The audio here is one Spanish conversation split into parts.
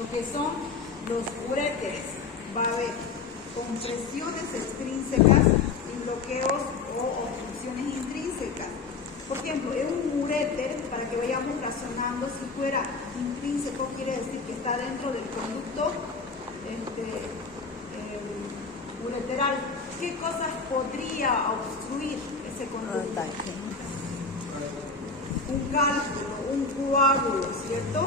lo que son los uréteres. Va a haber compresiones extrínsecas y bloqueos o obstrucciones intrínsecas. Por ejemplo, en un uréter, para que vayamos razonando, si fuera intrínseco, quiere decir que está dentro del conducto ureteral. ¿Qué cosas podría obstruir ese conducto? Un cálculo, un coágulo, ¿cierto?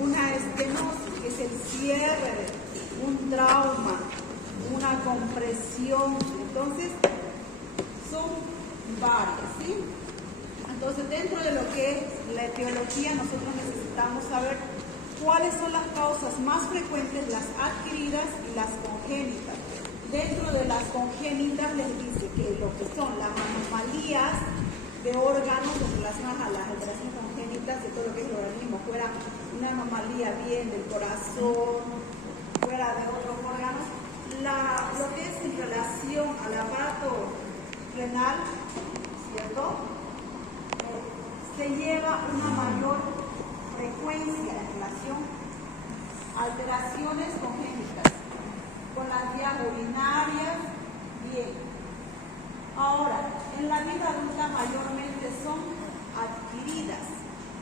Una estenosis, que es el cierre, un trauma, una compresión. Entonces, son varias, ¿sí? Entonces, dentro de lo que es la etiología, nosotros necesitamos saber cuáles son las causas más frecuentes, las adquiridas y las congénitas. Dentro de las congénitas les dice que lo que son las anomalías de órganos en relación a las alteraciones congénitas de todo lo que es el organismo, fuera una anomalía bien del corazón, fuera de otros órganos, lo que es en relación al aparato renal, ¿cierto? Se lleva una mayor frecuencia en relación a alteraciones congénitas con las vías urinarias. Bien. Ahora, en la vida adulta mayormente son adquiridas.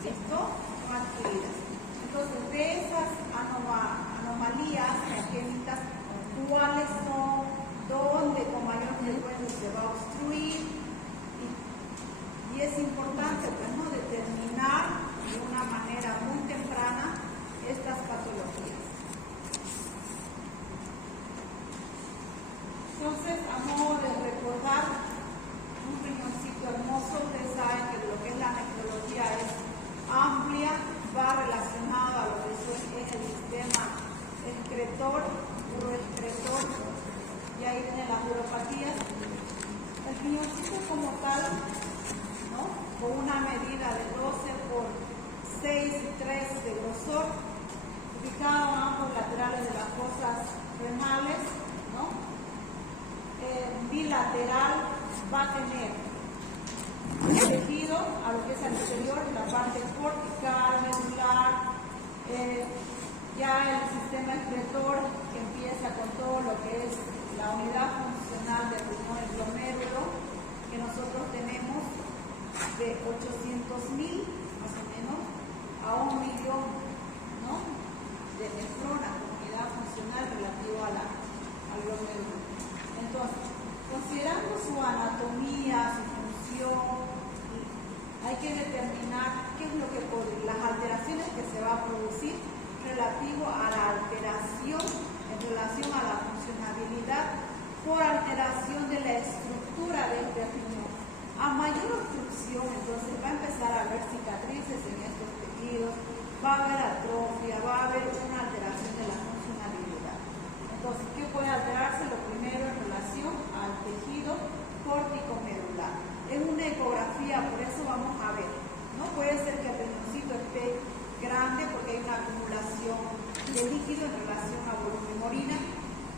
¿Esto? Son adquiridas. Entonces, de esas anomalías congénitas, ¿cuáles son? ¿Dónde con mayor frecuencia se va a obstruir? Y es importante, pues, ¿no?, determinar de una manera muy temprana estas patologías. Entonces, a modo de recordar un riñoncito hermoso, ustedes saben que lo que es la nefrología es amplia, va relacionado a lo que es el sistema excretor, uroexcretor, y ahí vienen las uropatías. El riñoncito como tal, ¿no?, con una medida de 12 por 6 y 3 de grosor, ubicado a ambos laterales de las fosas renales, ¿no? Bilateral, va a tener tejido a lo que es al exterior, la parte cortical, medular, ya el sistema excretor que empieza con todo lo que es la unidad funcional del riñón, el glomérulo, que nosotros tenemos de 800.000 más o menos a 1 millón, ¿no?, de nefronas, unidad funcional relativo al glomérulo. Entonces, considerando su anatomía, su función, hay que determinar qué es lo que las alteraciones que se va a producir relativo a la alteración en relación a la funcionabilidad por alteración de la estructura de este riñón. A mayor obstrucción, entonces va a empezar a haber cicatrices en estos tejidos, va a haber atrofia, va a haber una alteración de la funcionabilidad. Entonces, ¿qué puede alterarse? Lo primero en relación al tejido córtico-medular. En una ecografía, por eso vamos a ver, ¿no? Puede ser que el riñoncito esté grande porque hay una acumulación de líquido en relación a volumen orina,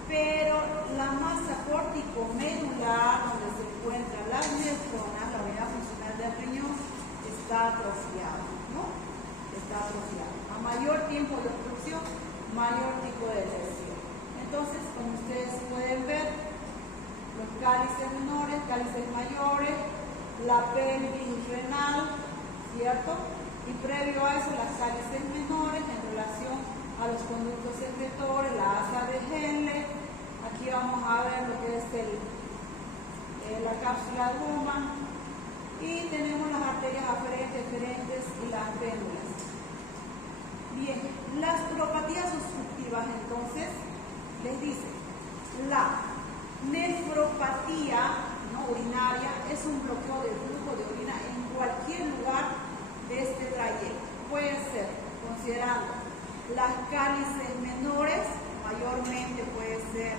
pero la masa córtico-medular, donde se encuentran las nefronas, la unidad funcional del riñón, está atrofiada, ¿no? Está atrofiada. A mayor tiempo de obstrucción, mayor tipo de lesión. Entonces, como ustedes pueden ver, los cálices menores, cálices mayores, la pelvis renal, ¿cierto? Y previo a eso, las cálices menores en relación a los conductos excretores, la asa de Henle. Aquí vamos a ver lo que es la cápsula Luhmann. Y tenemos las arterias aferentes, eferentes y las vénulas. Bien, las uropatías obstructivas, entonces, les dice, la nefropatía, ¿no?, urinaria es un bloqueo del flujo de orina en cualquier lugar de este trayecto. Puede ser, considerando las cálices menores, mayormente puede ser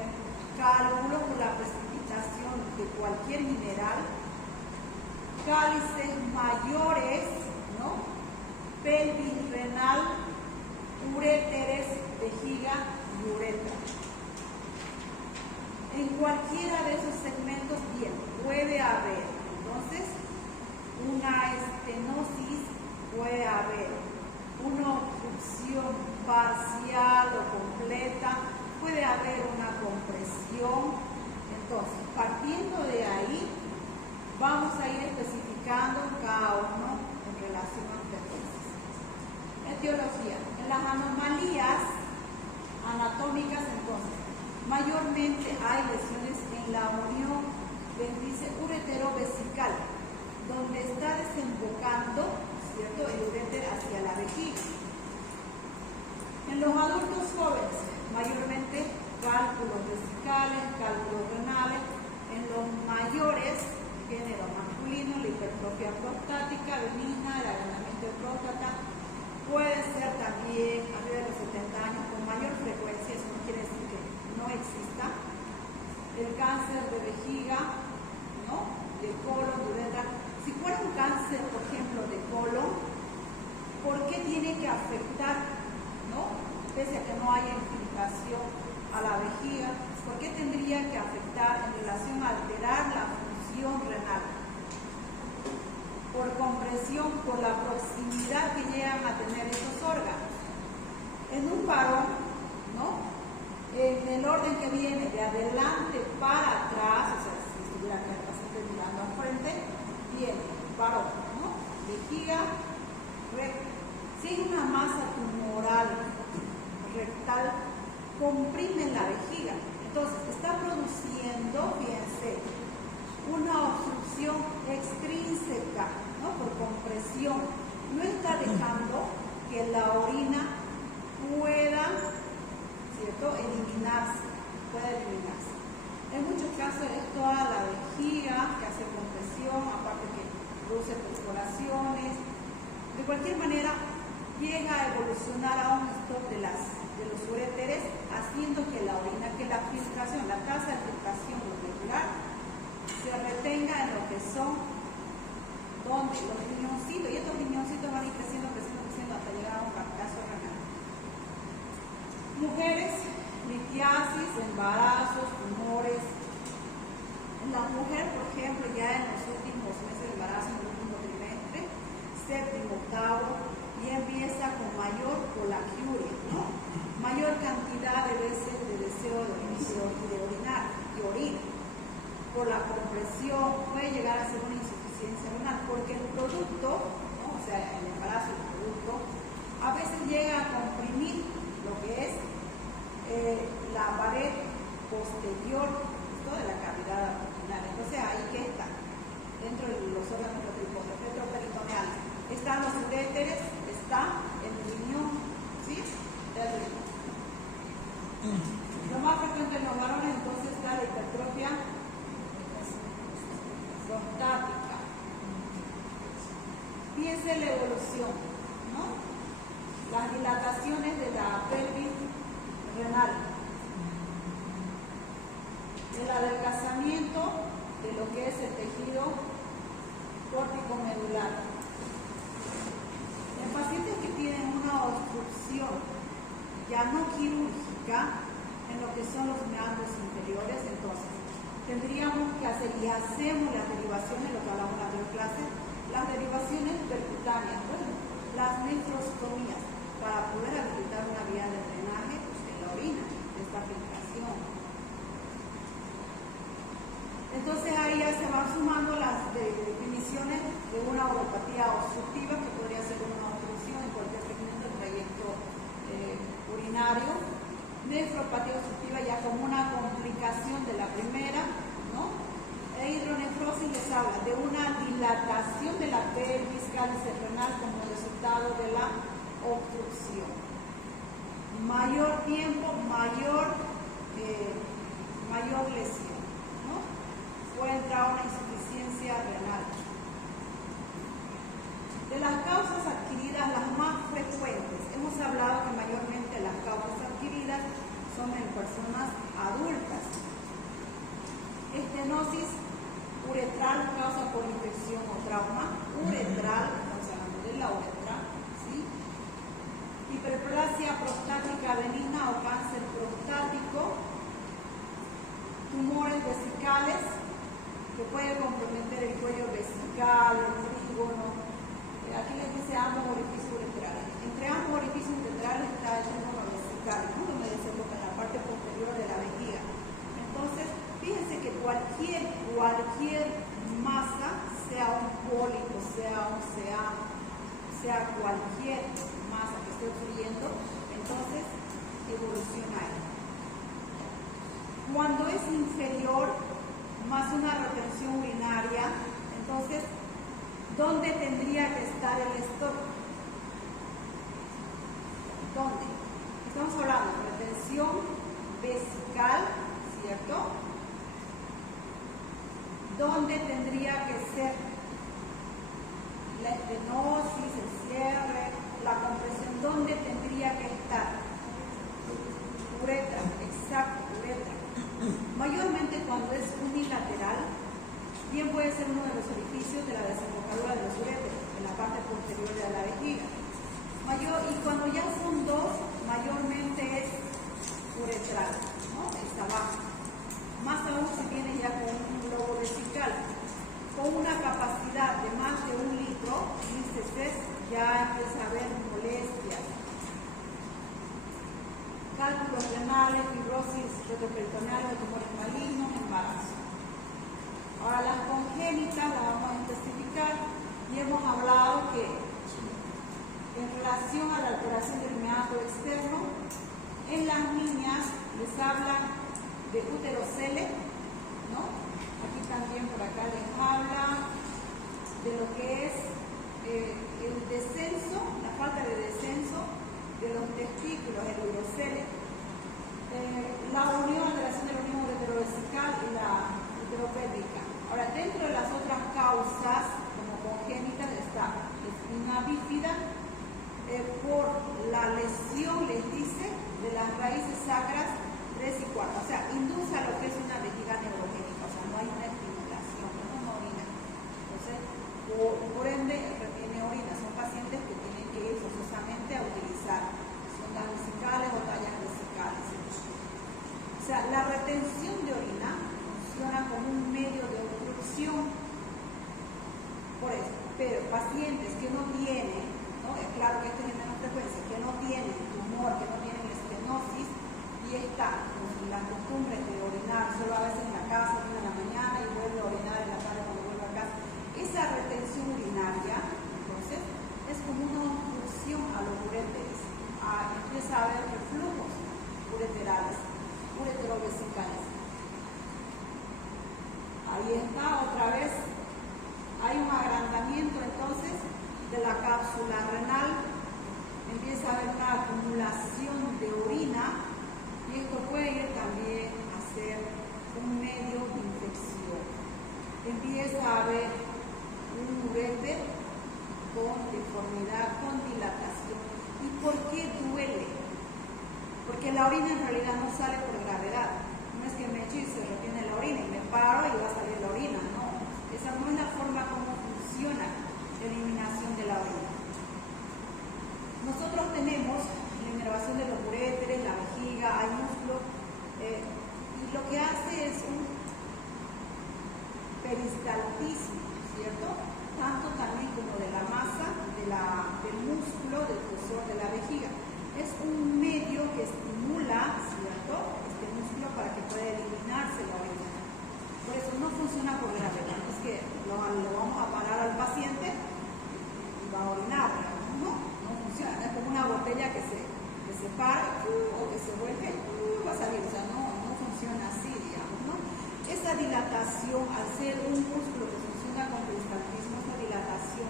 cálculo por la precipitación de cualquier mineral, cálices mayores, ¿no?, pelvis renal, uréteres, vejiga y uretra. En cualquiera de esos segmentos, bien, puede haber, entonces, una estenosis, puede haber una obstrucción parcial o Etiología. En las anomalías anatómicas, entonces, mayormente hay lesiones en la unión ventríce uretero-vesical, donde está desembocando, ¿cierto?, el uréter hacia la vejiga. En los adultos jóvenes, mayormente cálculos vesicales, cálculos renales. En los mayores, género masculino, la hipertrofia prostática benigna, el agrandamiento de próstata, puede ser también arriba de los 70 años con mayor frecuencia, eso no quiere decir que no exista. El cáncer de vejiga, ¿no?, de colon, de uretra. Si fuera un cáncer, por ejemplo, de colon, ¿por qué tiene que afectar, ¿no?, pese a que no haya infiltración a la vejiga? ¿Por qué tendría que afectar en relación a alterar la función renal? Por compresión, por la proximidad que llegan a tener esos órganos. En un varón, ¿no?, en el orden que viene de adelante para atrás, o sea, si estuviera acá el paciente mirando al frente, viene varón, ¿no?, vejiga, recta. Si hay una masa tumoral rectal, comprime la vejiga. Entonces, está produciendo, fíjense, una obstrucción extrínseca, ¿no?, por compresión. No está dejando que la orina pueda, ¿cierto?, eliminarse. En muchos casos es toda la vejiga que hace compresión, aparte que produce perforaciones. De cualquier manera, llega a evolucionar a un stop de los uréteres, haciendo que la orina, que la filtración, la tasa de filtración molecular se retenga en lo que son donde los riñoncitos, y estos riñoncitos van a ir creciendo hasta llegar a un fracaso renal. Mujeres, litiasis, embarazos, tumores. En la mujer, por ejemplo, ya en los últimos meses de embarazo, en el último trimestre, séptimo, octavo, y empieza con mayor colaquiuria, ¿no?, mayor cantidad de veces de deseo de orinar y orina. Por la compresión puede llegar a ser una insuficiencia renal, porque el producto, ¿no?, o sea, el embarazo, el producto, a veces llega a comprimir lo que es la pared posterior, ¿no?, de la cavidad abdominal. Entonces, ahí que está, dentro de los órganos retroperitoneales, están los uréteres, está el riñón, ¿sí?, del riñón. Lo más frecuente en los varones, entonces, está la hipertrofia prostática. Fíjense la evolución, ¿no?, las dilataciones de la pelvis renal, el adelgazamiento de lo que es el tejido córtico-medular. En pacientes que tienen una obstrucción ya no quirúrgica en lo que son los meandros inferiores, entonces tendríamos que hacer, y hacemos las derivaciones, lo que hablamos en la anterior clase, las derivaciones percutáneas, bueno, las nefrostomías, para poder habilitar una vía de drenaje de la orina, de esta filtración. Entonces ahí ya se van sumando las definiciones de una uropatía obstructiva, que podría ser una obstrucción en cualquier segmento del trayecto urinario. Nefropatía obstructiva ya como una complicación de la primera, ¿no? E hidronefrosis les habla de una dilatación de la pelvis, cálice renal como resultado de la obstrucción. Mayor tiempo, mayor lesión, ¿no? Puede entrar una insuficiencia renal. De las causas adquiridas, las más frecuentes, hemos hablado que mayormente las causas adquiridas son en personas adultas. Estenosis uretral causa por infección o trauma uretral, estamos hablando de la uretra, ¿sí? Hiperplasia prostática benigna o cáncer prostático, tumores vesicales que pueden comprometer el cuello vesical, el trígono. Aquí les dice ambos orificios uretrales. Entre ambos orificios uretrales está el trígono vesical, ¿no?, donde desemboca en la parte posterior de la vejiga. Entonces, fíjense que cualquier masa, sea un pólipo, sea un seamo, sea cualquier masa que esté obstruyendo, entonces evoluciona ahí. Cuando es inferior, más una retención urinaria, entonces, ¿dónde tendría que estar el estómago? ¿Dónde? Estamos hablando de retención vesical, ¿cierto? ¿Dónde tendría que ser la estenosis, el cierre, la compresión? ¿Dónde tendría que estar? Uretra, exacto, uretra. Mayormente cuando es unilateral, bien puede ser uno de los orificios de la desembocadura de los uréteros, en la parte posterior de la vejiga. Y cuando ya son dos, mayormente es uretral, ¿no? Está abajo. Más aún si viene ya con un globo vesical, con una capacidad de más de 1 litro, ya empieza a haber molestias, cálculos renales, fibrosis retroperitoneal, tumores malignos, embarazo. Ahora las congénitas las vamos a especificar y hemos hablado que en relación a la alteración del meato externo, en las niñas les hablan de uterocele, ¿no? Aquí también por acá les habla de lo que es el descenso, la falta de descenso de los testículos, el urocele, la alteración de la unión ureterovesical y la uteropélvica. Ahora, dentro de las otras causas, como congénitas, está espina bífida, por la lesión, les dice, de las raíces sacras 3 y 4. O sea, induce a lo que es una vejiga neurogénica, o sea, no hay una estimulación, no orina. Entonces, por ende, retiene orina. Son pacientes que tienen que ir forzosamente a utilizar sondas vesicales o tallas vesicales. O sea, la retención de orina funciona como un medio de obstrucción. Por eso, pero pacientes que no tienen, ¿no? Es claro que esto es de menos frecuencia, que no tienen tumor, que no tienen estenosis y están con la costumbre de orinar solo a veces en la casa, viene en la mañana y vuelve a orinar en la tarde cuando vuelve a casa. Esa retención urinaria, entonces, es como una obstrucción a los uréteres. Empieza a haber reflujos ureterales, ureterovesicales. Ahí está otra vez. Hay un agrandamiento entonces de la cápsula renal, empieza a haber una acumulación de orina y esto puede ir también a ser un medio de infección. Empieza a haber un uréter con deformidad, con dilatación. ¿Y por qué duele? Porque la orina en realidad no sale por gravedad. No es que me echo y se retiene la orina y me paro y va a salir la orina, no. Esa no es la forma como funciona la eliminación de la orina. Nosotros tenemos la inervación de los uréteres, la vejiga, hay músculo, y lo que hace es un peristaltismo, ¿cierto? Tanto también como de la masa, del músculo, del grosor de la vejiga. Es un medio que estimula, ¿cierto?, este músculo para que pueda eliminarse la orina. Por eso no funciona por gravedad, no es que lo vamos a parar al paciente y va a orinar, no funciona, es como una botella que se para o que se vuelve va a salir, o sea, no funciona así, digamos, ¿no? Esa dilatación, al ser un músculo que funciona con peristaltismo, esa dilatación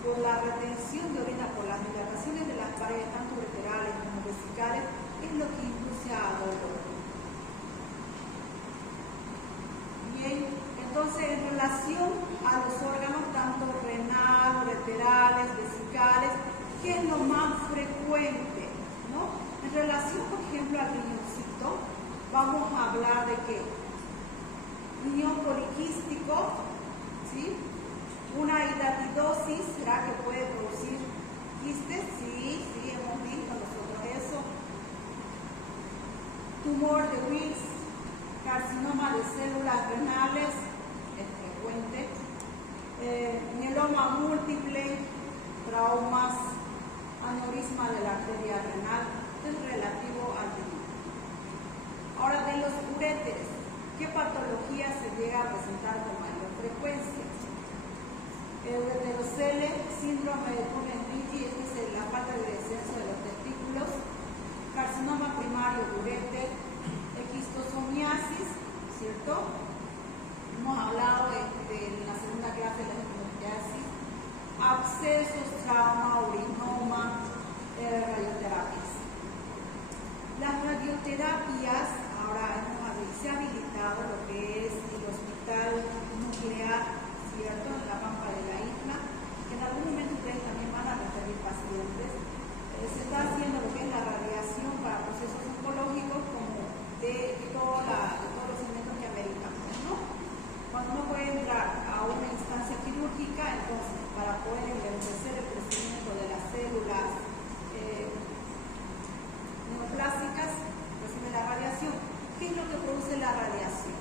por la retención de orina, por las dilataciones de las paredes, tanto ureterales como vesicales, es lo que induce a dolor. Bien, entonces en relación a los órganos, tanto renal, ureterales, vesicales, ¿qué es lo más frecuente? ¿No? En relación, por ejemplo, al riñoncito, vamos a hablar de qué? Riñón poliquístico, ¿sí? Una hidatidosis, ¿será que puede producir quistes? Sí, hemos visto nosotros eso. Tumor de Wills, carcinoma de células renales, es frecuente. Mieloma múltiple, traumas, aneurisma de la arteria renal, esto es relativo al riñón. Ahora, de los uréteres, ¿qué patología se llega a presentar con mayor frecuencia? El ureterocele, síndrome de Turner-Ridge, esta es la falta de descenso de los testículos. carcinoma primario de ureter, esquistosomiasis, ¿cierto? Hemos hablado en la segunda clase de la esquistosomiasis, abscesos, trauma, urinoma, radioterapias. Las radioterapias, ahora se ha habilitado lo que es el hospital nuclear, ¿cierto? En la Pampa de la Isla, que en algún momento ustedes también van a referir pacientes. Se está haciendo lo que es la radiación para procesos oncológicos como de todos los elementos que ameritan, ¿no? Cuando uno puede entrar a una instancia quirúrgica, entonces, para poder enriquecer el crecimiento de las células neoplásicas, recibe la radiación. ¿Qué es lo que produce la radiación?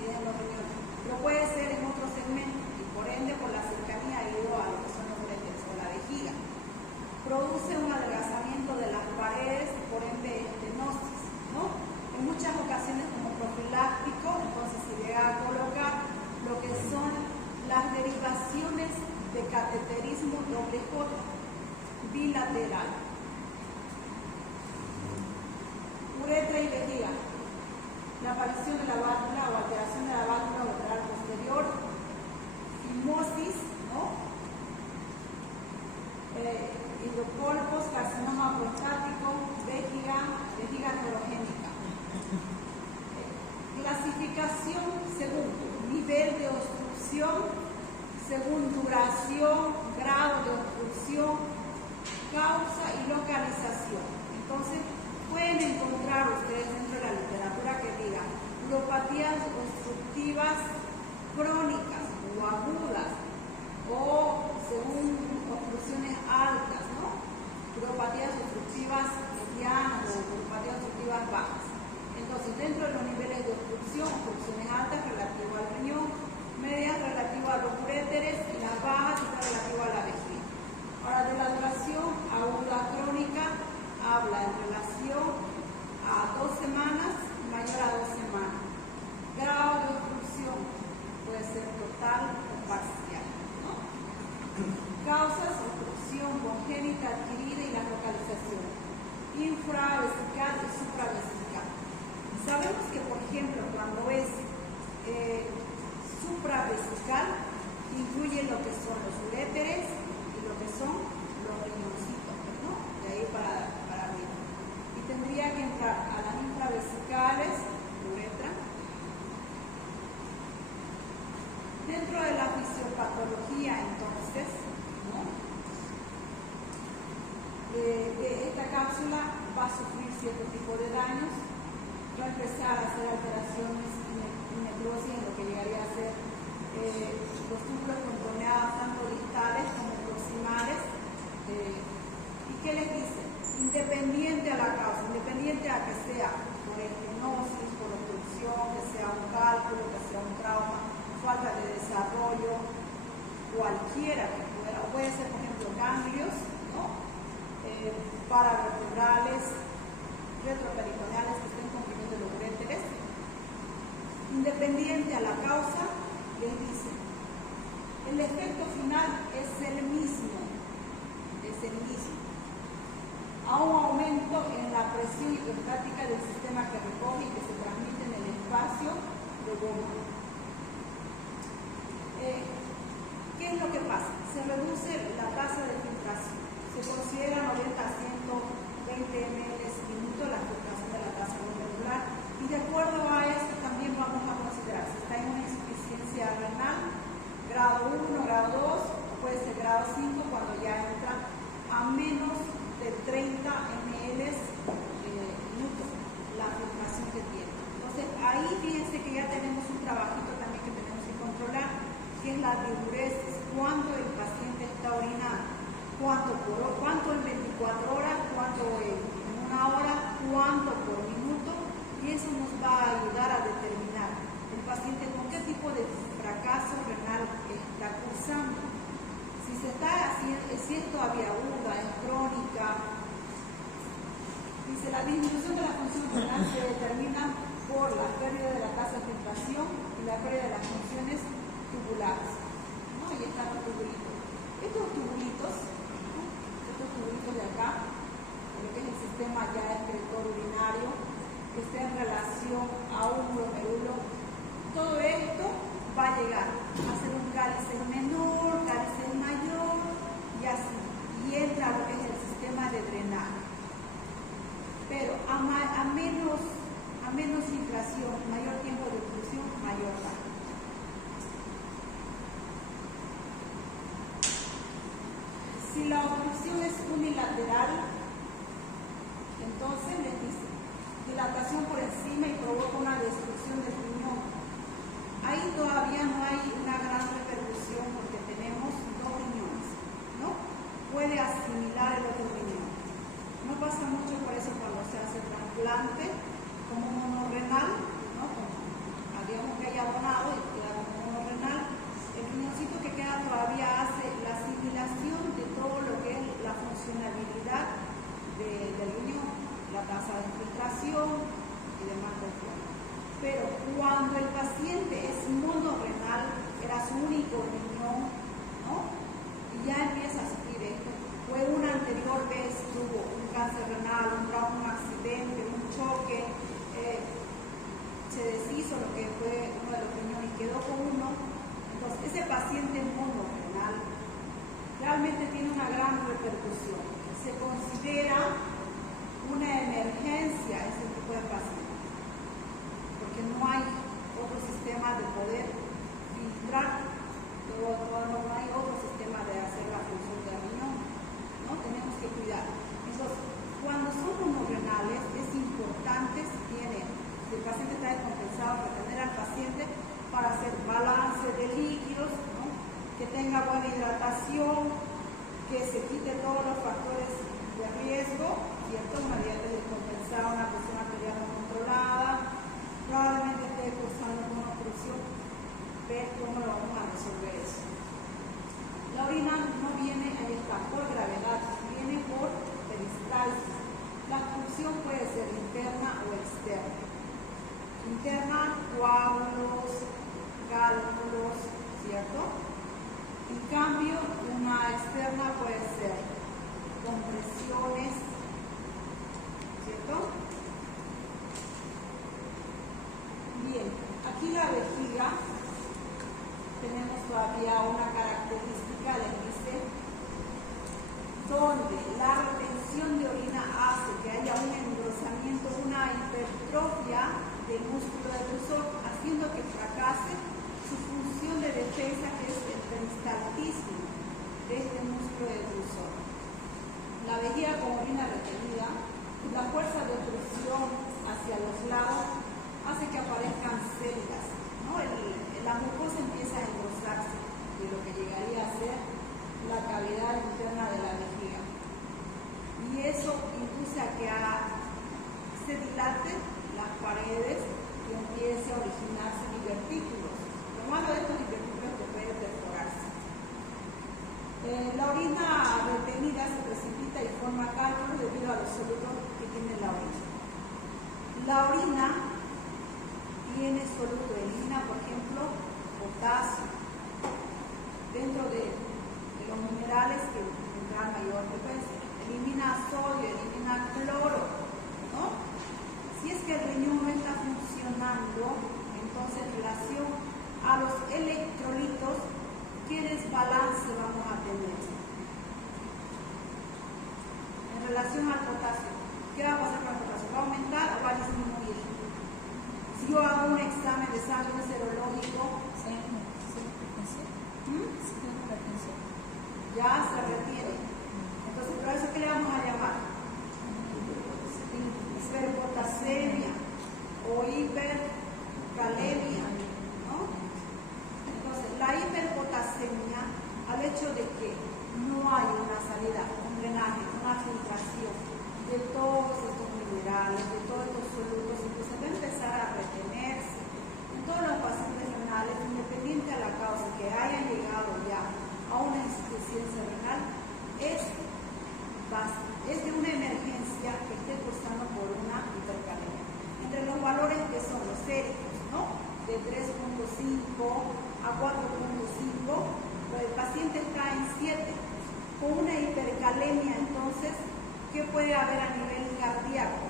Tienen los riñones. Pero puede ser en otro segmento y por ende por la cercanía ha ido a lo que son los ureteres o la vejiga. Produce un adelgazamiento de las paredes y por ende estenosis, ¿no? En muchas ocasiones como profiláctico, entonces se llega a colocar lo que son las derivaciones de cateterismo doble J bilateral. Uretra y vejiga. La aparición de la válvula o alteración de la válvula lateral posterior, fimosis, ¿no? Hidrocolpos, carcinoma prostático, vejiga heterogénica. Clasificación según nivel de obstrucción, según duración, grado de obstrucción, causa y localización. Entonces, pueden encontrar ustedes dentro de la literatura que diga uropatías obstructivas crónicas o agudas o según obstrucciones altas, ¿no? Uropatías obstructivas medianas o uropatías obstructivas bajas. Entonces, dentro de los niveles de obstrucción, obstrucciones altas relativo al riñón, medias relativo a los uréteres y las bajas está relativo a la vejiga. Ahora, de la duración aguda crónica, habla en relación a 2 semanas, mayor a 2 semanas. Grado de obstrucción puede ser total o parcial, ¿no? Causas, obstrucción congénita adquirida y la localización. Infravesical y supravesical. Sabemos que, por ejemplo, cuando es supravesical, incluye lo que son los uréteres y lo que son los riñoncitos, ¿no? De ahí para arriba. Y tendría que entrar a las infravesicales, uretra. Dentro de la fisiopatología, entonces, ¿no? Esta cápsula va a sufrir cierto tipo de daños, va a empezar a hacer alteraciones en necrosis en lo que llegaría a ser los túbulos contorneados tanto distales como proximales. ¿Y qué les dice? Independiente a la causa, independiente a que sea por estenosis, por obstrucción, que sea un cálculo, que sea un trauma, falta de desarrollo, cualquiera que pueda, o puede ser, por ejemplo, ganglios, ¿no? Paravertebrales, retroperitoneales que estén comprimiendo los uréteres. Independiente a la causa, les dice, el efecto final es el mismo, a un aumento en la presión hidrostática del sistema que recoge y que se transmite en el espacio de bomba. ¿Qué es lo que pasa? Se reduce la tasa de filtración. Se considera 90 a 120 ml minuto la filtración de la tasa glomerular y de acuerdo a esto también vamos a considerar si está en una insuficiencia renal, grado 1, grado 2, puede ser grado 5 cuando ya entra a menos de 30 ml minuto la filtración que tiene. Entonces ahí fíjense que ya tenemos un trabajito también que tenemos que controlar, que es la diuresis, cuánto el paciente está orinando, cuánto en 24 horas, cuánto en 1 hora, cuánto por minuto, y eso nos va a ayudar a determinar el paciente con qué tipo de fracaso renal está cursando. Si es todavía aguda, es crónica. Dice, la disminución de la función renal se determina por la pérdida de la tasa de filtración y la pérdida de las funciones tubulares. ¿No? Ahí están los tubulitos. Estos tubulitos de acá lo que es el sistema ya excretor urinario, que esté en relación a un glomérulo. Todo esto va a llegar a ser un cálice menor, cálice mayor y así. Y entra lo que es el sistema de drenaje. Pero a menos inflación, mayor tiempo de oclusión, mayor daño. Si la oclusión es unilateral, entonces les dice dilatación por encima y provoca una destrucción del riñón. Ahí todavía no hay una gran repercusión porque tenemos dos riñones, ¿no? Puede asimilar el otro riñón. No pasa mucho por eso cuando se hace trasplante como monorrenal, ¿no? Digamos que haya donado y queda como monorrenal. El riñoncito que queda todavía hace la asimilación de todo lo que es la funcionalidad del riñón, la tasa de infiltración y demás cuestiones. Pero cuando el paciente es monorrenal, era su único riñón, ¿no? Y ya empieza a sufrir esto. Fue una anterior vez, tuvo un cáncer renal, un trauma, un accidente, un choque, se deshizo lo que fue uno de los riñones y quedó con uno. Entonces, ese paciente monorrenal realmente tiene una gran repercusión. Se considera una emergencia ese tipo de paciente, porque no hay otro sistema de poder filtrar, no hay otro sistema de hacer la función del riñón, ¿no? Tenemos que cuidar. Entonces, cuando son monorrenales, es importante, si el paciente está descompensado, retener al paciente para hacer balance de líquidos, ¿no? Que tenga buena hidratación, que se quite todos los factores de riesgo, ¿cierto? Una dieta descompensada, una presión arterial no controlada, probablemente esté cursando una obstrucción. Ver cómo lo vamos a resolver eso. La orina no viene, ahí está, por gravedad, viene por peristalsis. La expulsión puede ser interna o externa. Interna, coágulos, cálculos, ¿cierto? En cambio, una externa puede ser compresiones, ¿cierto? Bien, aquí la vejiga, tenemos todavía una característica, les dice, donde la retención de orina hace que haya un engrosamiento, una hipertrofia del músculo detrusor, haciendo que fracase su función de defensa, que es el peristaltismo de este músculo detrusor. La vejiga con orina retenida, la fuerza de presión hacia los lados hace que aparezcan células, ¿no? La mucosa empieza a engrosarse de lo que llegaría a ser la cavidad interna de la vejiga. Y eso induce a que se dilaten las paredes y empiece a originarse divertículos. Lo malo de estos divertículos es que puede perforarse. La orina retenida se precipita y forma cálculos debido a los solutos que tiene la orina. La orina tiene soluto de elimina, por ejemplo, potasio. Dentro de los minerales que tendrán mayor frecuencia, elimina sodio, elimina cloro, ¿no? Si es que el riñón no está funcionando, entonces en relación a los electrolitos, ¿qué desbalance vamos a tener? En relación al potasio, ¿qué va a pasar con el potasio? ¿Va a aumentar o va a disminuir? Si yo hago un examen de sangre serológico, ya se retiene. Entonces, ¿pero eso qué le vamos a llamar? Hiperpotasemia o hipercalemia, ¿no? Entonces, la hiperpotasemia, al hecho de que no hay una salida, un drenaje, una filtración de todos estos minerales, de todos estos solutos, entonces va a empezar a retenerse en todos los pacientes renales, independiente de la causa, que hayan llegado ya a una insuficiencia renal, es de una emergencia que esté cursando por una hipercalemia. Entre los valores que son los séricos, ¿no? De 3.5 a 4.5, pues el paciente está en 7. Con una hipercalemia, entonces, ¿qué ¿Qué puede haber a nivel cardíaco?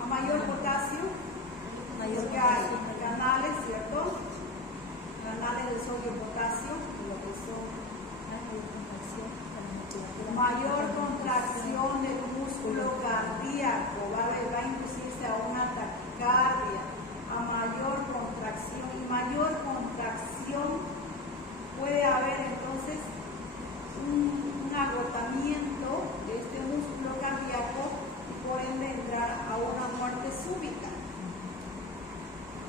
A mayor potasio, porque hay canales, ¿cierto? Canales de sodio-potasio, lo que son mayor contracción del músculo cardíaco, va a inducirse a una taquicardia, a mayor contracción, y mayor contracción puede haber entonces un agotamiento de este músculo cardíaco y por ende entrar a una muerte súbita.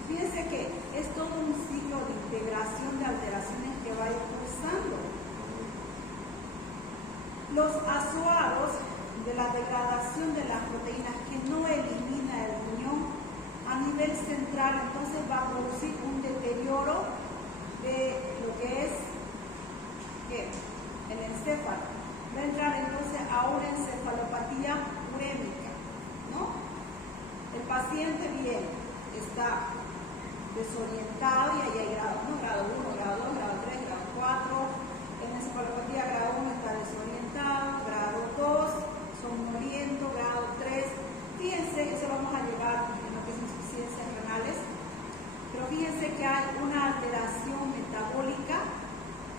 Fíjense que es todo un ciclo de integración de alteraciones que va a ir cursando. Los azuaros de la degradación de las proteínas que no elimina el riñón a nivel central, entonces va a producir un deterioro de lo que es el encéfalo. Va a entrar entonces a una encefalopatía urémica, ¿no? El paciente bien está desorientado y ahí hay grados, ¿no? Grado 1, grado 2, grado 3, grado 4. En encefalopatía grado 1 está desorientado, grado 2, somnoliento, grado 3. Fíjense, eso vamos a llevar en lo que es insuficiencias renales, pero fíjense que hay una alteración metabólica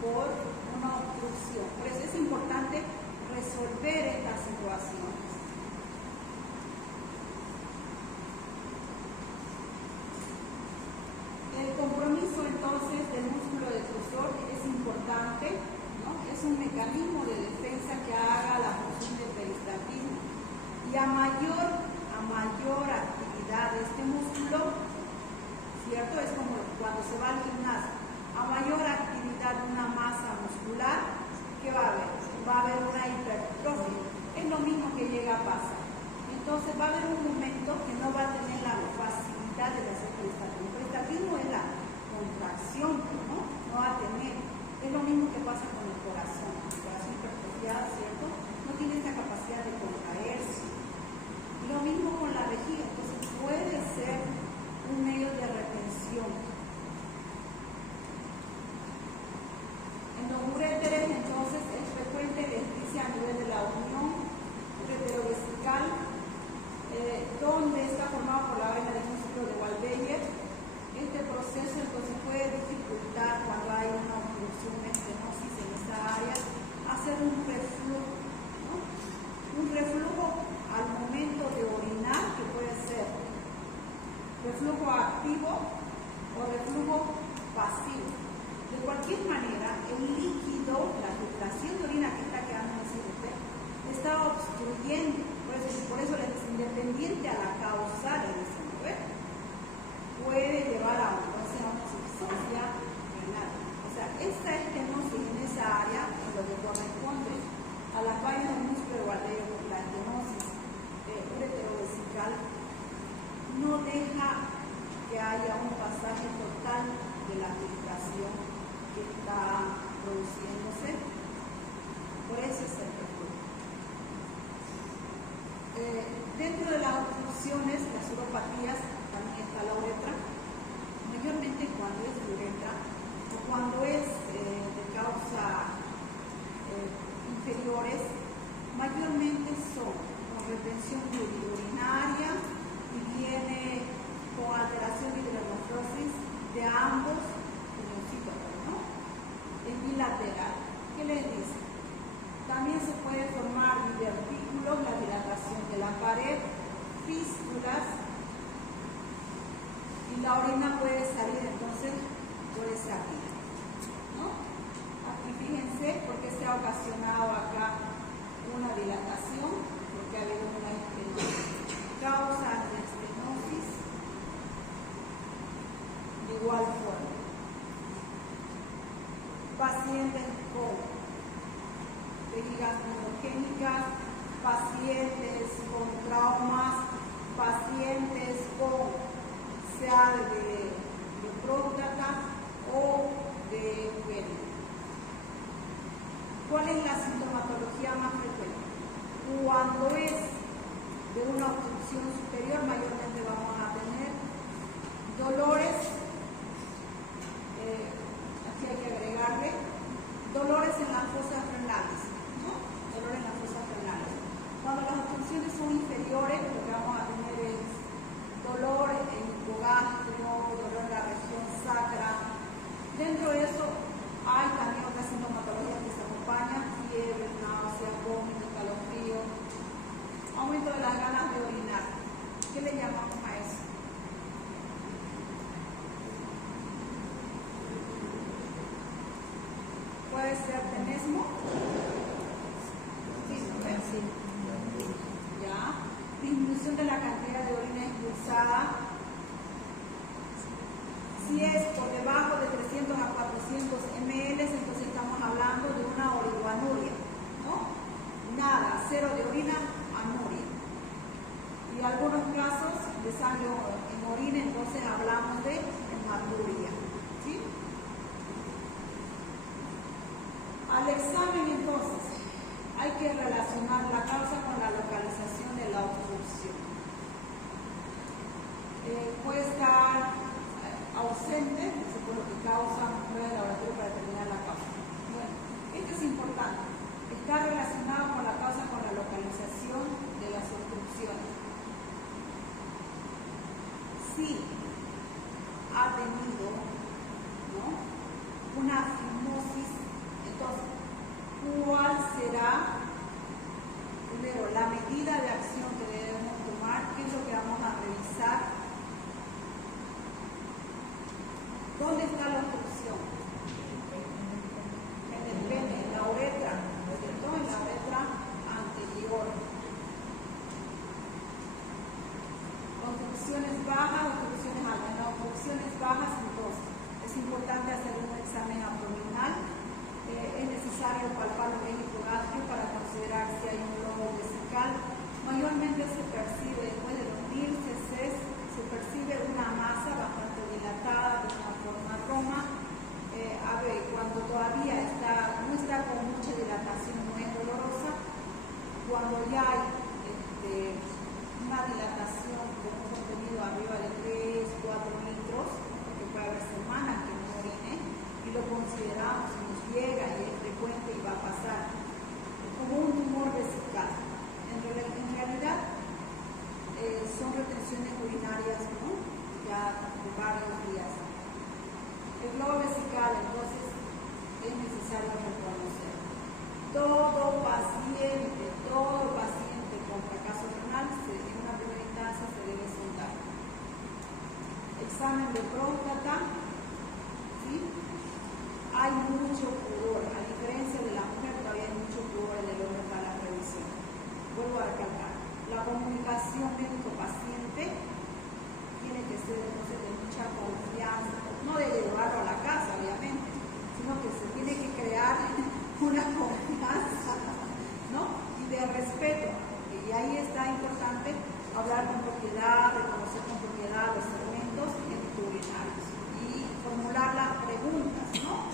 por una obstrucción. Por eso es importante resolver estas situaciones. El compromiso entonces del músculo detrusor es importante, ¿no? Es un mecanismo de defensa que haga la función del peristaltismo. Y a mayor actividad de este músculo, ¿cierto? Es como cuando se va al gimnasio. A mayor actividad de una masa muscular, ¿qué va a haber? Va a haber una hipertrofia. Es lo mismo que llega a pasar. Entonces va a haber un momento que no va a tener la facilidad de hacer peristaltismo. El peristaltismo es la contracción, ¿no? No va a tener. Es lo mismo que pasa con el corazón. El corazón hipertrofiado, ¿cierto? No tiene esta capacidad de contraerse. Y lo mismo con la vejiga. Entonces puede ser un medio de retención. En los uréteres, entonces, es frecuente deslicia a nivel de la unión ureterovesical, donde está formado por la vena del músculo de Waldeyer. Este proceso entonces puede dificultar cuando hay una obstrucción, una estenosis en esa área, hacer un reflujo, ¿no? Un reflujo al momento de orinar, que puede ser reflujo activo o reflujo pasivo. De cualquier manera, el líquido, la filtración de orina que está quedando en el CRP, está obstruyendo. Por eso es independiente a la causal en ese momento, puede llevar a una insuficiencia renal. O sea, esta estenosis en esa área, en lo que corresponde a las vainas del músculo de Waldeyer, la estenosis ureterovesical, no deja que haya un pasaje total de la filtración que está produciéndose. Por eso es el reflujo. Dentro de las obstrucciones, las uropatías, también está la uretra, mayormente cuando es de uretra o cuando es de causa inferiores, mayormente son con retención urinaria y viene con alteración de hidronefrosis de ambos riñoncitos, ¿no? Es bilateral. ¿Qué les dice? También se puede formar divertículos, la dilatación de la pared, fístulas, y la orina puede salir entonces por esa vía, ¿no? Aquí fíjense porque se ha ocasionado acá una dilatación, porque ha habido una estenosis, causa de estenosis de igual forma. Pacientes con vejigas neurogénicas, pacientes con traumas, pacientes con sea de próstata o de pene. ¿Cuál es la sintomatología más frecuente? Cuando es de una obstrucción superior, mayormente vamos a tener dolores, aquí hay que agregarle, dolores en las fosas renales, ¿no? Dolores en las fosas renales. Cuando las obstrucciones son inferiores, lo que vamos a tener es dolor en hipogastrio, dolor en la región sacra. Dentro de eso hay también otras sintomatologías que se acompañan: fiebre, náuseas, vómito, escalofrío, aumento de las ganas de orinar. ¿Qué le llamamos a eso? Puede ser tenesmo. Sí, ¿no ves? Sí. Ya. Disminución de la cantidad de orina expulsada. Si es por debajo de 300 a 400 ml, entonces estamos hablando de una oligoanuria, ¿no? Nada, cero de orina, anuria. Y algunos casos de sangre en orina, entonces hablamos de hematuria, ¿sí? Al examen, entonces, hay que relacionar la causa con la localización de la obstrucción. Puede estar ausente, eso es lo que causa un prueba de laboratorio para determinar la causa. Bueno, esto es importante. Está relacionado con la causa, con la localización de las obstrucciones. Si ha tenido, ¿no?, una fimosis, entonces, ¿cuál será, primero, la medida de acción que debemos tomar? ¿Qué es lo que vamos a revisar? ¿Dónde está la obstrucción? En el pene, en la uretra, ¿no es cierto? En la uretra anterior. Obstrucciones bajas, obstrucciones altas. En las obstrucciones bajas, entonces, es importante hacer un examen abdominal. Es necesario palpar lo que es hipogastrio para considerar si hay un lobo vesical. Mayormente se percibe, después de los 1000 cc, se percibe una masa bastante dilatada, de una forma roma. Cuando todavía no está con mucha dilatación, no es dolorosa. Cuando ya hay una dilatación de un contenido arriba de 3, 4 litros, porque puede haber semanas que no orine, y lo consideramos, si nos llega y es frecuente y va a pasar, como un tumor vesical. En realidad, son retenciones urinarias, ¿no?, ya de varios días. El globo vesical, entonces, es necesario reconocer. Todo paciente con fracaso renal, en una primera instancia se debe sondar. Examen de próstata, ¿sí? Hay mucho pudor, a diferencia de la mujer, todavía hay mucho pudor en el hombre para la revisión. Vuelvo a recalcar, la comunicación médico-paciente tiene que ser, entonces, de mucha confianza, no de llevarlo a la casa, obviamente, sino que se tiene que crear una confianza, ¿no?, y de respeto. Y ahí está importante hablar con propiedad, reconocer con propiedad los segmentos urinarios y formular las preguntas, ¿no?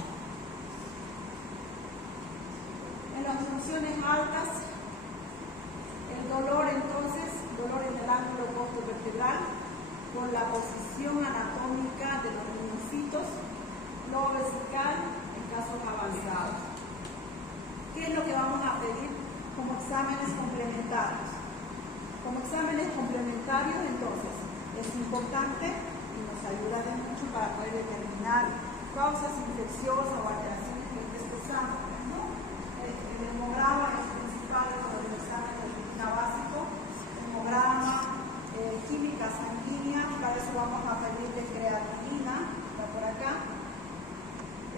En las funciones altas, el dolor, entonces, dolor en el ángulo costovertebral, con la posición anatómica de los riñoncitos, globo vesical en casos avanzados. ¿Qué es lo que vamos a pedir como exámenes complementarios? Como exámenes complementarios, entonces, es importante y nos ayuda de mucho para poder determinar causas infecciosas o alteraciones que esté expresando, ¿no? El hemograma es principal para el examen de rutina básico, hemograma, química sanguínea, para eso vamos a pedir de creatinina, está por acá.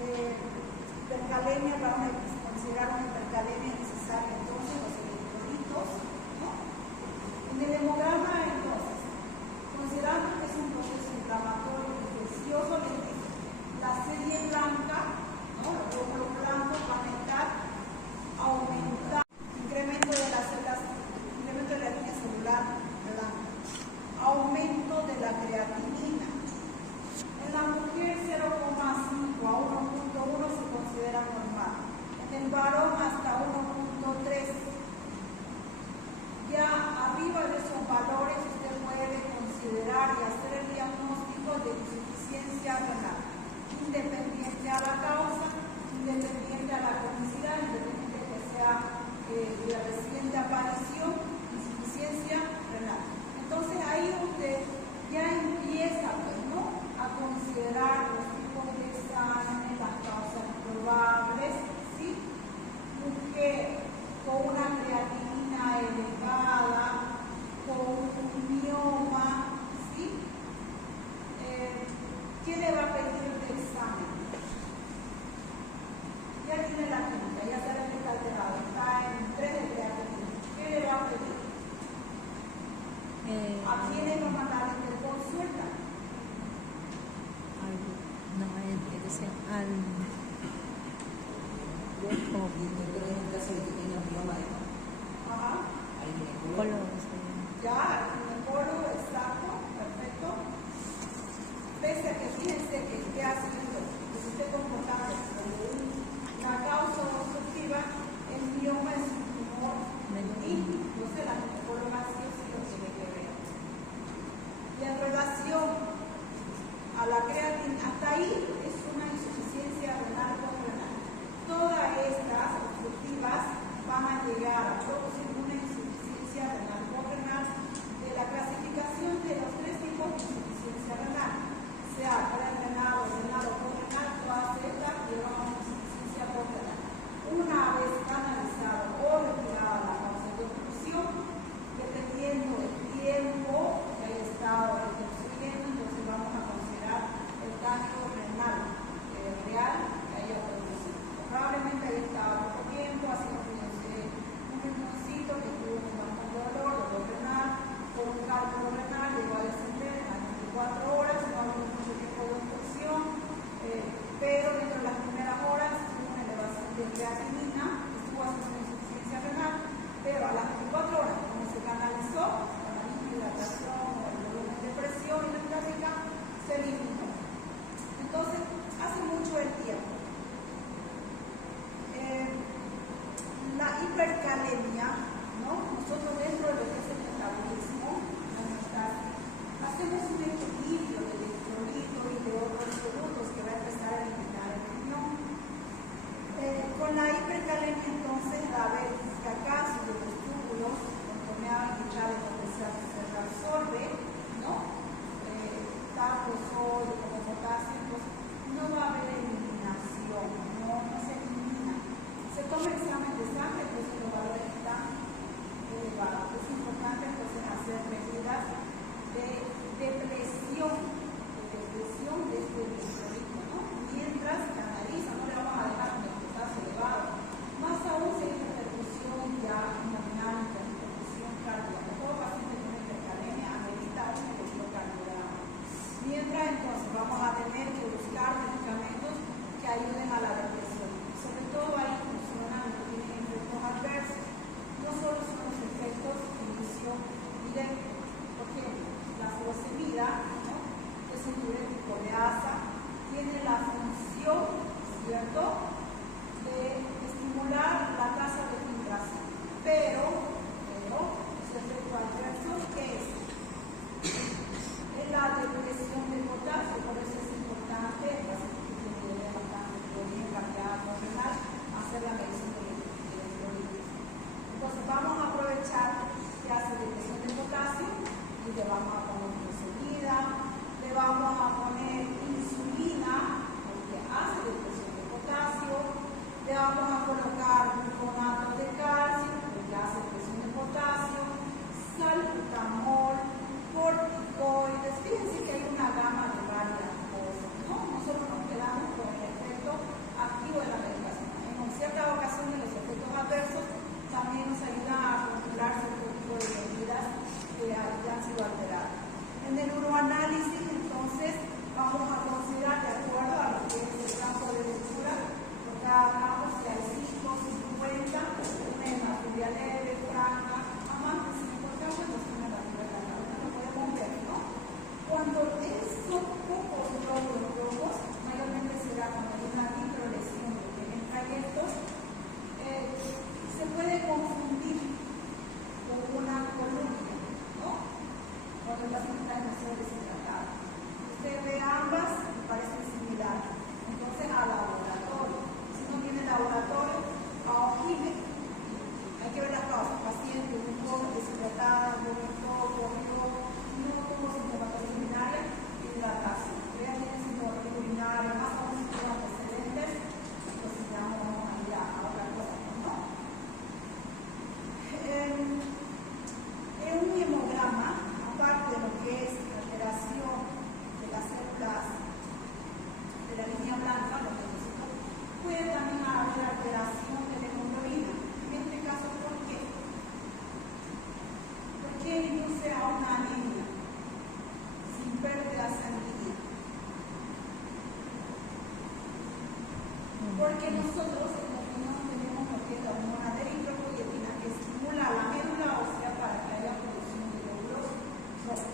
Hipercalemia, vamos a considerar una hipercalemia necesaria, entonces, los electrolitos, ¿no? En el hemograma, entonces, considerando que es un proceso inflamatorio infeccioso, la serie blanca, ¿no?, los glóbulos blancos van a estar aumentando, incremento de las células, incremento de la línea celular blanca, aumento de la creatinina. En la mujer 0,5 Ajá. Ya, el ginecólogo, exacto, perfecto. Pese a que fíjense que esté haciendo, que se esté comportando como una causa obstructiva, el mioma es un tumor benigno. Entonces la ginecóloga sí o sí lo tiene que ver. Y en relación a la creatina, hasta ahí es una insuficiencia renal congénita. Todas estas obstructivas van a llegar a producir una insuficiencia renal congénita de la clasificación de los tres tipos de insuficiencia renal, sea renal o renal o congénita, todas estas llevan a una insuficiencia congénita. Una vez analizado o retirada la causa de obstrucción, dependiendo del tiempo que haya estado obstruyendo, entonces vamos a considerar el daño renal real que haya producido. Probablemente haya estado poco tiempo, así como un pulmoncito que tuvo un bajón de dolor renal, con un cálculo renal, llegó a descender a 24 horas, no ha habido mucho tiempo de obstrucción, pero dentro de las primeras horas tuvo una elevación de creatinina, estuvo haciendo una insuficiencia renal, pero a las 24 horas, como se canalizó, con la misma hidratación o el volumen de presión hidráulica, se eliminó. Entonces, hace mucho el tiempo. La hipercalemia, ¿no? Nosotros dentro de lo que es el metabolismo, hacemos un equilibrio de electrolitos y de otros productos que va a empezar a eliminar el riñón. Con la hipercalemia entonces la cacazo de los túbulos, conforme a indicar donde se reabsorbe, ¿no? Tanto sodio como potasio, entonces no va a haber eliminación, no se elimina. Se toma examen de sangre, entonces los valores están elevados. Es importante entonces hacer medidas de depresión de este electrolito, ¿no? Mientras se analiza, no le vamos a dejar con el potasio elevado. Más aún si hay repercusión ya abdominal, repercusión cardíaca. Todo paciente con hipercalemia amerita un electrocardiograma. Mientras entonces vamos a tener que buscar medicamentos que ayuden a la depresión. Sobre todo ahí funcionan los que tienen efectos adversos. No solo son los efectos de inicio directo. Por ejemplo, la furosemida, ¿no? Que es un diurético de asa, tiene la función, ¿cierto?, de estimular la tasa de filtración. Pero ese efecto adverso, ¿qué es? Es la depresión de potasio, por eso es importante el paciente que tiene bastante bien cardiaco renal hacer la medición del electrolito. Entonces vamos a aprovechar que hace depresión de potasio y le vamos a poner furosemida, le vamos a poner insulina porque hace depresión de potasio, porque nosotros no tenemos lo que es la hormona de eritropoyetina que estimula la médula ósea para que haya producción de glóbulos rojos.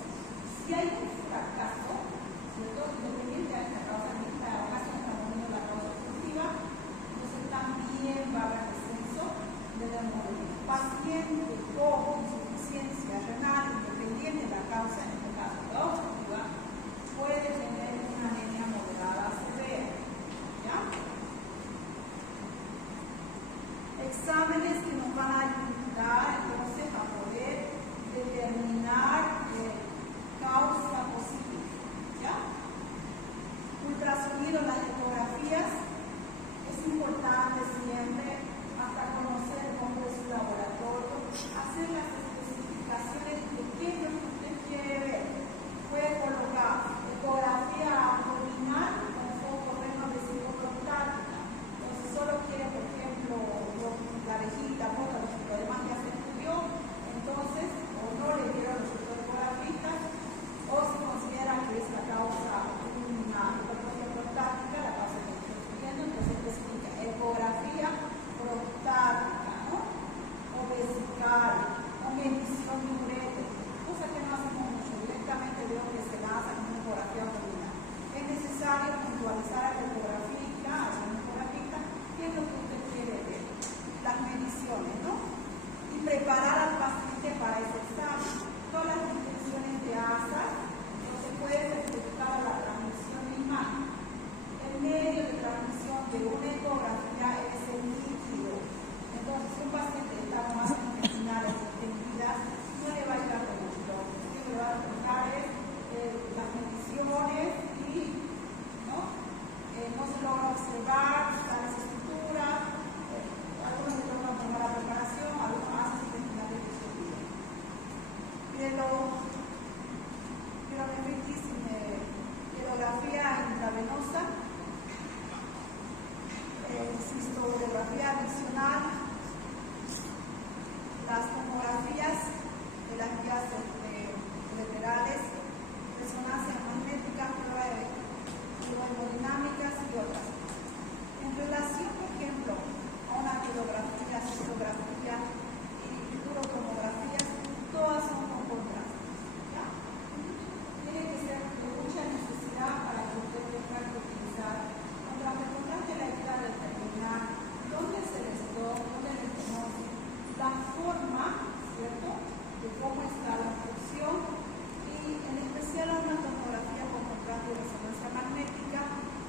Si hay un fracaso, ¿cierto? Independiente de esta causa, en esta ocasión estamos viendo la causa exclusiva, entonces también va a haber descenso de la hemoglobina. Paciente con insuficiencia renal, independiente de la causa, en este caso la obstructiva, puede tener una anemia moderada severa. ¿Ya? Exámenes que nos van a ayudar entonces a poder determinar causa posible. ¿Ya? Ultrasonido, las ecografías, es importante siempre hasta conocer cómo es su laboratorio, hacer las especificaciones de qué es lo que usted quiere ver. Puede colocar ecografía abdominal con foco renal vesicopróstática. Entonces solo quiere, por ejemplo, la vejiga, lo demás ya se estudió, entonces o no le dieron los ecografistas, o si considera que es la causa una hipertrofia prostática, la causa que estoy estudiando, entonces especifica ecografía prostática, ¿no? O vesical, o medición de ureter, cosa que no hacemos mucho. Directamente veo que se lanza con una ecografía abdominal. Es necesario puntualizar a la ecografía, a la ecografista, qué es lo que usted quiere ver, las mediciones, ¿no? Y preparar al paciente para ese examen. Todas las intenciones de ASA no se puede certificar la transmisión de imagen. El medio de transmisión de una ecografía es el líquido. Entonces, si un paciente está con masas intestinales extendidas, no le va a ayudar con mucho. Lo que le va a tocar es las mediciones y no se logra observar las estructuras, algunos se logran tomar la preparación, algunos masas intestinales que se olvidan. Pielografía intravenosa, cistografía adicional, las tomografías de las vías laterales, resonancia magnética, prueba de hemodinámicas y otras. En relación, por ejemplo, a una pilografía, cistografía y urotomografías, todas son con contraste. ¿Ya? Tiene que ser de mucha necesidad para que usted tenga que utilizar contraste. El contraste le ayuda a determinar dónde se restó, dónde le conoce, la forma, ¿cierto?, de cómo está la función y en especial a una tomografía con contraste de resonancia magnética,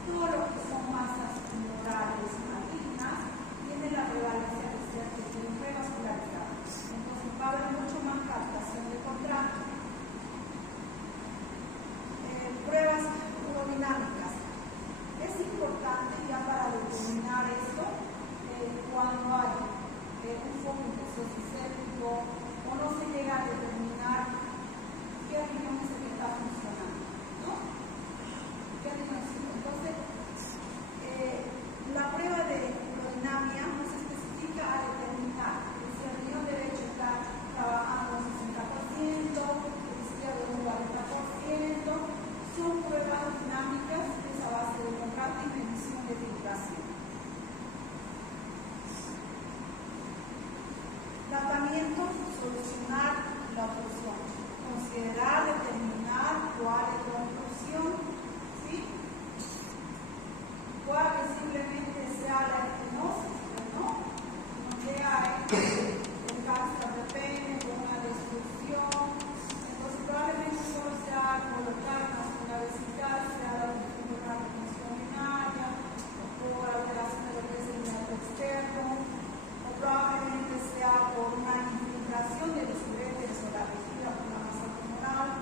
todo lo que son masas tumorales malignas tiene la prevalencia de ser que tienen revascularidad. Entonces va a haber mucho más captación de contraste. Pruebas urodinámicas. Es importante ya para determinar esto cuando hay un foco infeccioso o no se llega a determinar qué riñón es el que está funcionando, ¿no? ¿Qué riñón es? Entonces, la prueba de urodinamia no se especifica a determinar si el riñón derecho está trabajando un 60%, el izquierdo un 40%, son pruebas dinámicas que es a base de contraste y medición de filtración. Tratamiento, solucionar la obstrucción, considerar, determinar cuál es la obstrucción, ¿sí? Puede que simplemente sea la estenosis, ¿no? No sea el cáncer de pene con una destrucción, entonces probablemente solo sea colocar una vesical, sea la obstrucción de una retención urinaria, o por alteración de lo que es el meato externo, o probablemente sea por una infiltración de los uréteres o la vejiga por una masa tumoral,